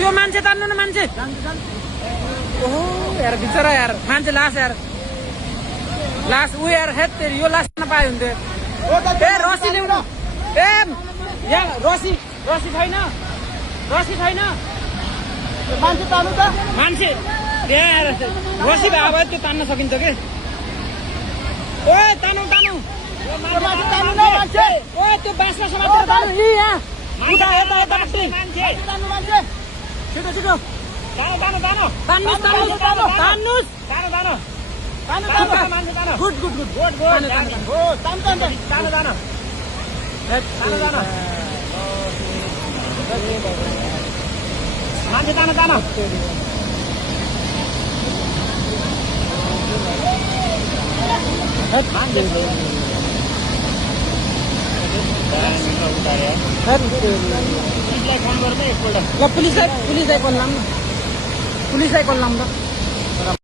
त्यो मान्छे तान्नु न मान्छे ओहो यार बिचरा यार मान्छे लास यार लास ऊ यार हेत यो लास नपाए हुन्थ्यो ए रसी ल्याउनु ए यहाँ रसी छैन मान्छे तान्नु त मान्छे यार रसी भए भए त्यो तान्न सकिन्छ के ओ तानु मान्छे तान्नु न मान्छे ओ त्यो बाँसमा समातेर तान्नु यी यहाँ उता यता मान्छे तान्नु मान्छे छिटो तान्नुस् गुड मान्छे तान्नु पुलिसलाई कल लाम न